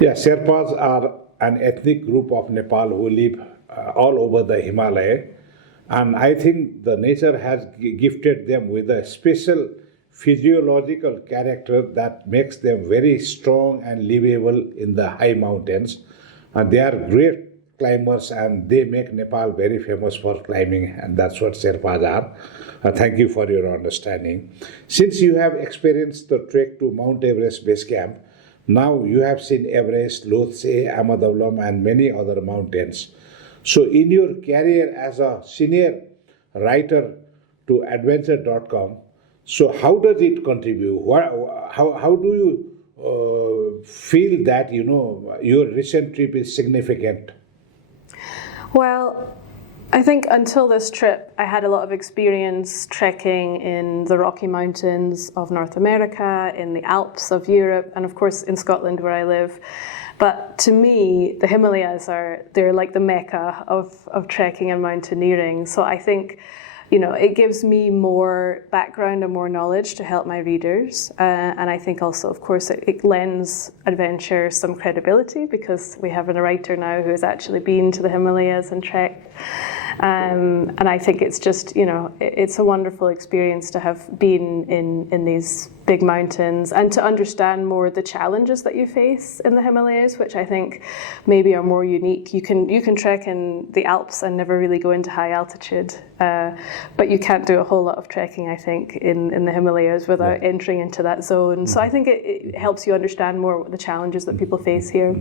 Yeah, Sherpas are an ethnic group of Nepal who live all over the Himalaya, and I think the nature has gifted them with a special physiological character that makes them very strong and livable in the high mountains. They are great climbers and they make Nepal very famous for climbing, and that's what Sherpas are. Thank you for your understanding. Since you have experienced the trek to Mount Everest base camp, now you have seen Everest, Lhotse, Amadavalam, and many other mountains. So, in your career as a senior writer to adventure.com, so how does it contribute? How do you feel that your recent trip is significant? Well, I think until this trip, I had a lot of experience trekking in the Rocky Mountains of North America, in the Alps of Europe, and of course in Scotland where I live. But to me, the Himalayas they're like the mecca of trekking and mountaineering. So I think, it gives me more background and more knowledge to help my readers. And I think also, of course, it lends adventure some credibility because we have a writer now who has actually been to the Himalayas and trekked. And I think it's just, it's a wonderful experience to have been in these big mountains and to understand more the challenges that you face in the Himalayas, which I think maybe are more unique. You can trek in the Alps and never really go into high altitude, but you can't do a whole lot of trekking, I think, in the Himalayas without entering into that zone. So I think it helps you understand more what the challenges that people face here.